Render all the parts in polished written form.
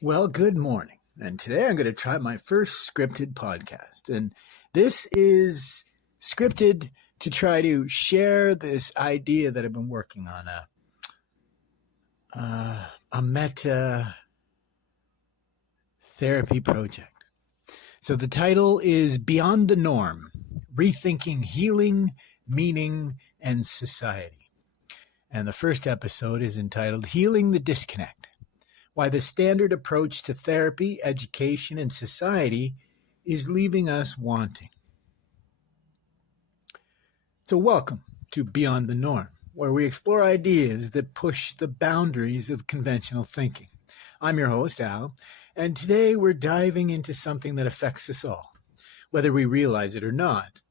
Well, good morning. And today I'm going to try my first scripted podcast. And this is scripted to try to share this idea that I've been working on a meta therapy project. So the title is Beyond the Norm, Rethinking Healing, Meaning, and Society. And the first episode is entitled Healing the Disconnect. Why the standard approach to therapy, education, and society is leaving us wanting. So welcome to Beyond the Norm, where we explore ideas that push the boundaries of conventional thinking. I'm your host, Al, and today we're diving into something that affects us all, whether we realize it or not,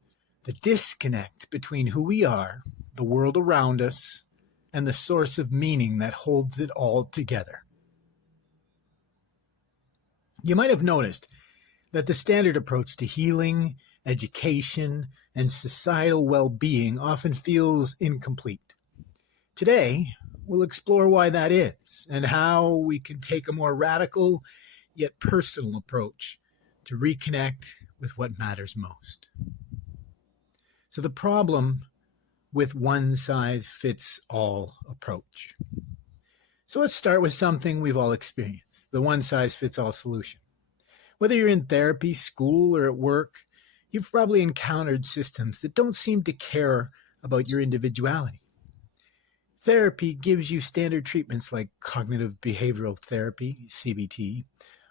the disconnect between who we are, the world around us, and the source of meaning that holds it all together. You might have noticed that the standard approach to healing, education, and societal well-being often feels incomplete. Today, we'll explore why that is and how we can take a more radical yet personal approach to reconnect with what matters most. So the problem with one-size-fits-all approach. So let's start with something we've all experienced, the one-size-fits-all solution. Whether you're in therapy, school, or at work, you've probably encountered systems that don't seem to care about your individuality. Therapy gives you standard treatments like cognitive behavioral therapy, CBT,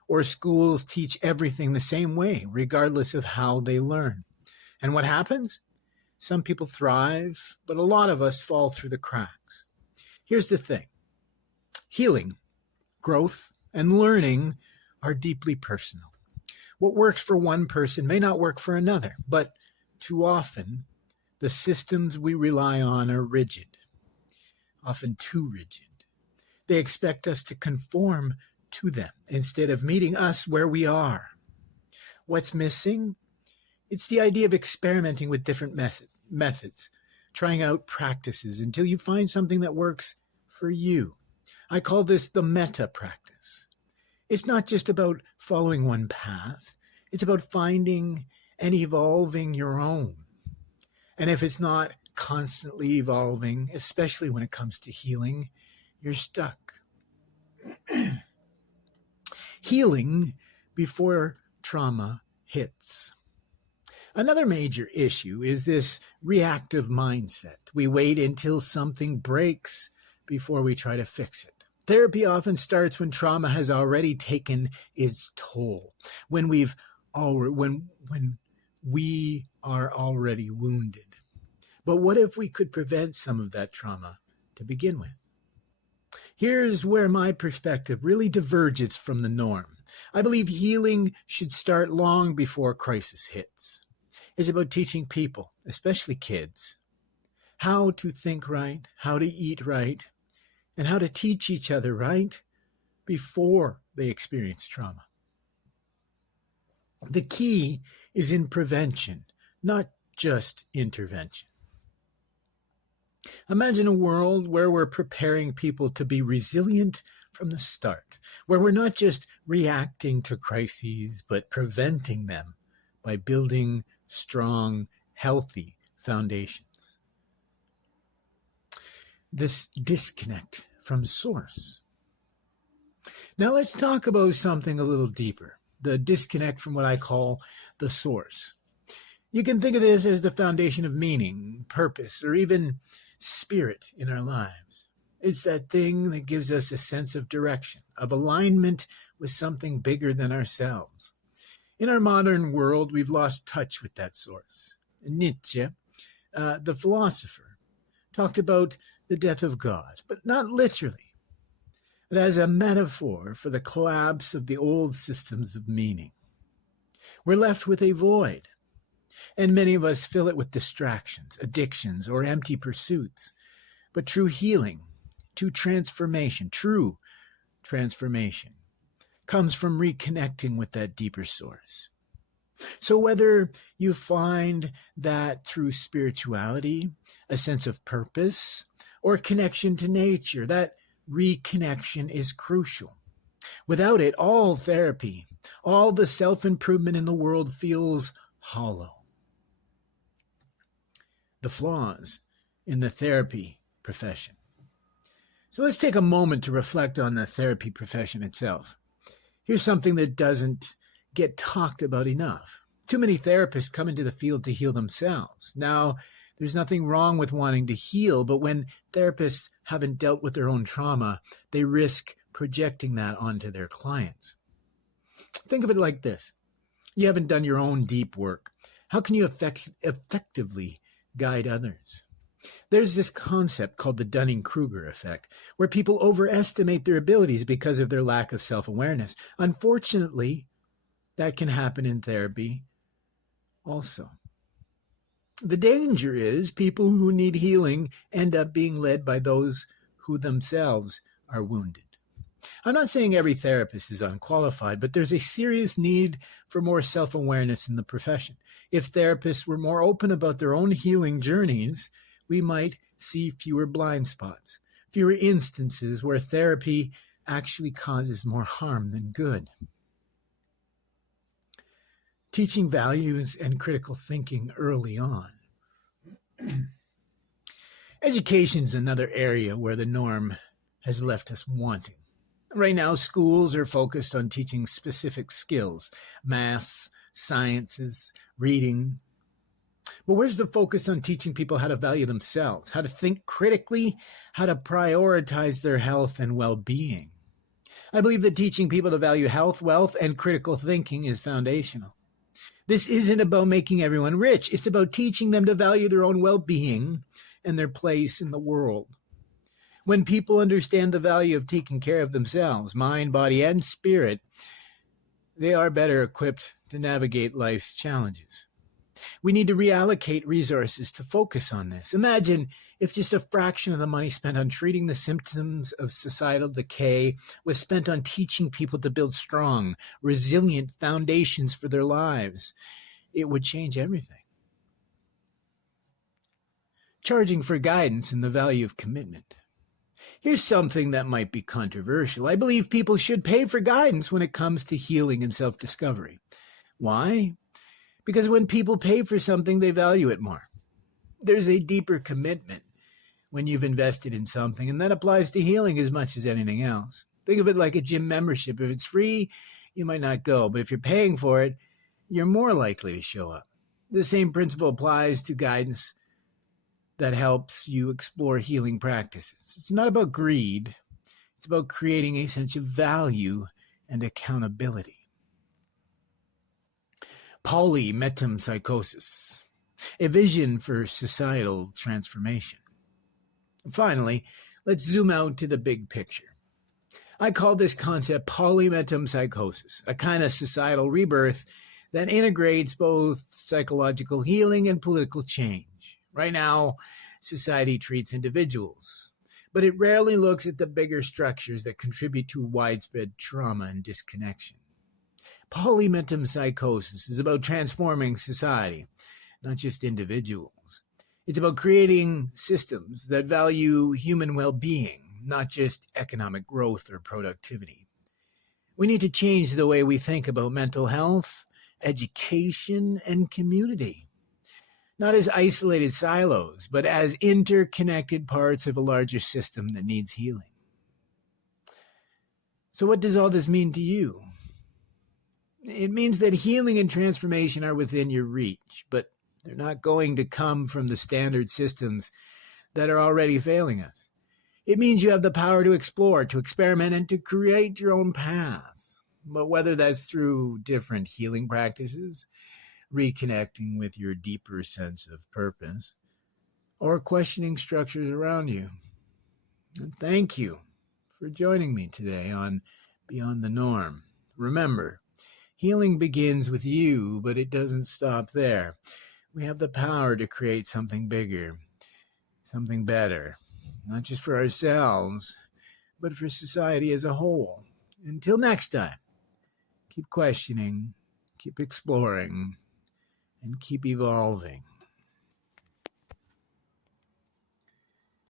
or schools teach everything the same way, regardless of how they learn. And what happens? Some people thrive, but a lot of us fall through the cracks. Here's the thing. Healing, growth, and learning are deeply personal. What works for one person may not work for another, but too often the systems we rely on are rigid, often too rigid. They expect us to conform to them instead of meeting us where we are. What's missing? It's the idea of experimenting with different methods, trying out practices until you find something that works for you. I call this the meta practice. It's not just about following one path. It's about finding and evolving your own. And if it's not constantly evolving, especially when it comes to healing, you're stuck. Healing before trauma hits. Another major issue is this reactive mindset. We wait until something breaks before we try to fix it. Therapy often starts when trauma has already taken its toll, when we are already wounded. But what if we could prevent some of that trauma to begin with? Here's where my perspective really diverges from the norm. I believe healing should start long before crisis hits. It's about teaching people, especially kids, how to think right, how to eat right, and how to teach each other right before they experience trauma. The key is in prevention, not just intervention. Imagine a world where we're preparing people to be resilient from the start, where we're not just reacting to crises, but preventing them by building strong, healthy foundations. This disconnect from source. Now let's talk about something a little deeper, the disconnect from what I call the source. You can think of this as the foundation of meaning, purpose, or even spirit in our lives. It's that thing that gives us a sense of direction, of alignment with something bigger than ourselves. In our modern world, we've lost touch with that source. Nietzsche, the philosopher, talked about the death of God, but not literally, but as a metaphor for the collapse of the old systems of meaning. We're left with a void, and many of us fill it with distractions, addictions, or empty pursuits. But true healing, true transformation, comes from reconnecting with that deeper source. So whether you find that through spirituality, a sense of purpose, or connection to nature, that reconnection is crucial. Without it, all therapy, all the self-improvement in the world feels hollow. The flaws in the therapy profession. So let's take a moment to reflect on the therapy profession itself. Here's something that doesn't get talked about enough. Too many therapists come into the field to heal themselves. Now, there's nothing wrong with wanting to heal, but when therapists haven't dealt with their own trauma, they risk projecting that onto their clients. Think of it like this. You haven't done your own deep work. How can you effectively guide others? There's this concept called the Dunning-Kruger effect, where people overestimate their abilities because of their lack of self-awareness. Unfortunately, that can happen in therapy also. The danger is people who need healing end up being led by those who themselves are wounded. I'm not saying every therapist is unqualified, but there's a serious need for more self-awareness in the profession. If therapists were more open about their own healing journeys, we might see fewer blind spots, fewer instances where therapy actually causes more harm than good. Teaching values and critical thinking early on. Education is another area where the norm has left us wanting. Right now, schools are focused on teaching specific skills, maths, sciences, reading. But where's the focus on teaching people how to value themselves, how to think critically, how to prioritize their health and well-being? I believe that teaching people to value health, wealth, and critical thinking is foundational. This isn't about making everyone rich. It's about teaching them to value their own well-being and their place in the world. When people understand the value of taking care of themselves, mind, body, and spirit, they are better equipped to navigate life's challenges. We need to reallocate resources to focus on this. Imagine if just a fraction of the money spent on treating the symptoms of societal decay was spent on teaching people to build strong, resilient foundations for their lives. It would change everything. Charging for guidance and the value of commitment. Here's something that might be controversial. I believe people should pay for guidance when it comes to healing and self-discovery. Why? Because when people pay for something, they value it more. There's a deeper commitment when you've invested in something, and that applies to healing as much as anything else. Think of it like a gym membership. If it's free, you might not go, but if you're paying for it, you're more likely to show up. The same principle applies to guidance that helps you explore healing practices. It's not about greed. It's about creating a sense of value and accountability. Polymetempsychosis, a vision for societal transformation. And finally, let's zoom out to the big picture. I call this concept polymetempsychosis, a kind of societal rebirth that integrates both psychological healing and political change. Right now, society treats individuals, but it rarely looks at the bigger structures that contribute to widespread trauma and disconnection. Polymetempsychosis is about transforming society, not just individuals. It's about creating systems that value human well-being, not just economic growth or productivity. We need to change the way we think about mental health, education, and community. Not as isolated silos, but as interconnected parts of a larger system that needs healing. So what does all this mean to you? It means that healing and transformation are within your reach, but they're not going to come from the standard systems that are already failing us. It means you have the power to explore, to experiment, and to create your own path. But whether that's through different healing practices, reconnecting with your deeper sense of purpose, or questioning structures around you. And thank you for joining me today on Beyond the Norm. Remember, healing begins with you, but it doesn't stop there. We have the power to create something bigger, something better, not just for ourselves, but for society as a whole. Until next time, keep questioning, keep exploring, and keep evolving.